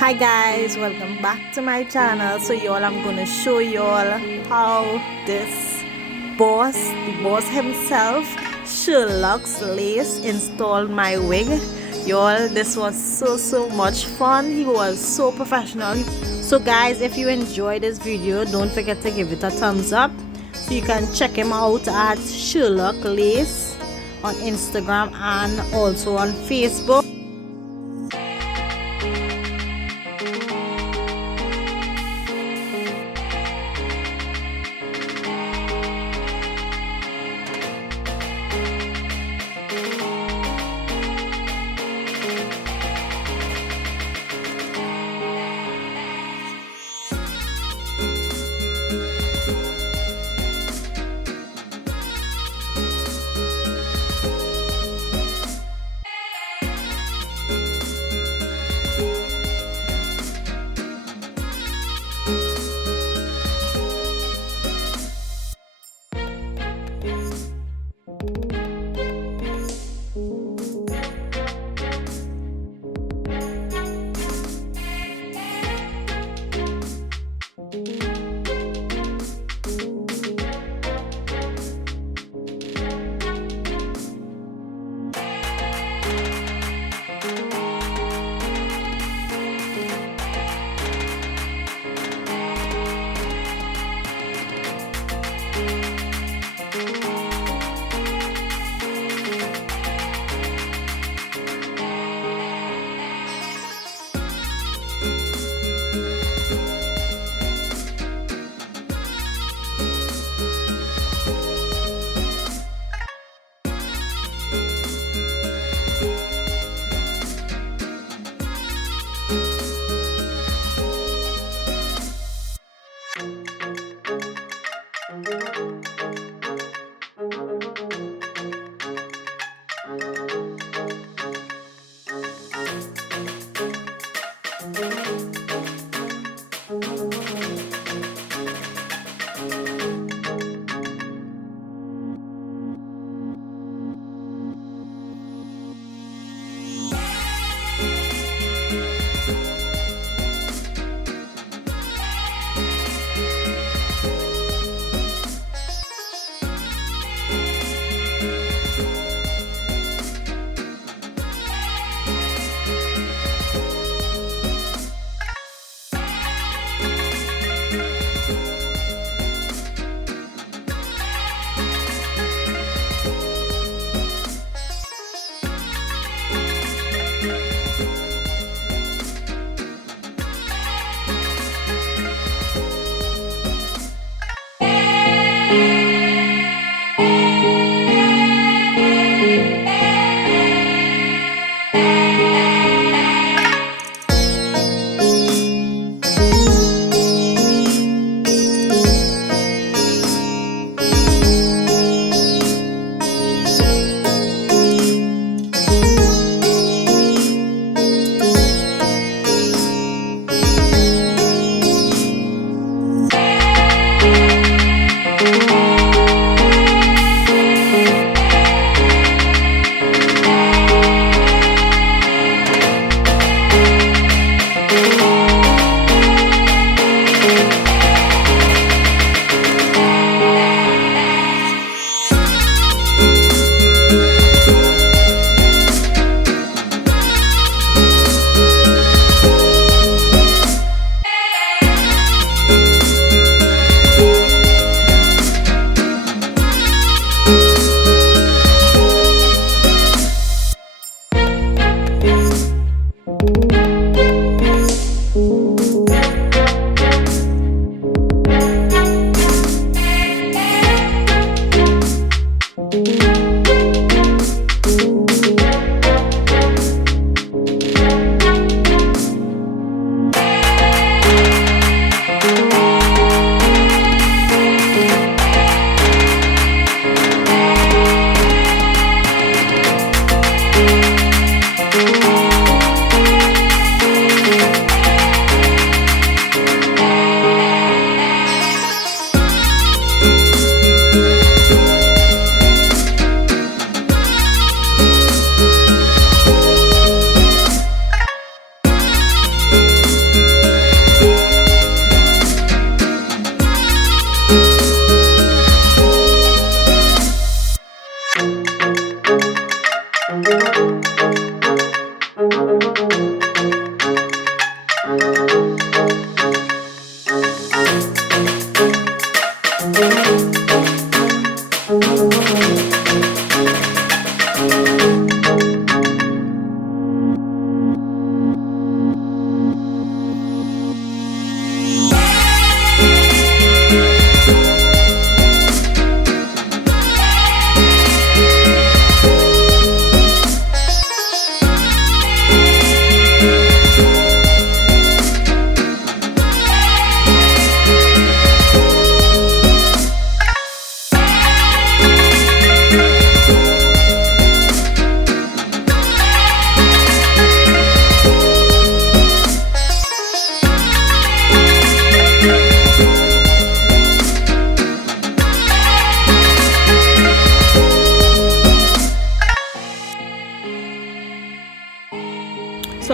Hi guys, welcome back to my channel. So y'all, I'm gonna show y'all how this the boss himself, Sherlock's Lace, installed my wig. Y'all, this was so much fun. He was so professional. So guys, if you enjoyed this video, don't forget to give it a thumbs up. So you can check him out at Sherlock Lace on Instagram and also on Facebook.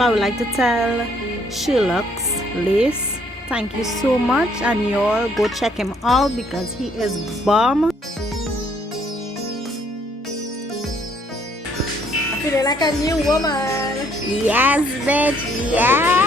I would like to tell Sherlock's Lace, thank you so much, and you all go check him out because he is bomb. I feel like a new woman. Yes, bitch, yes.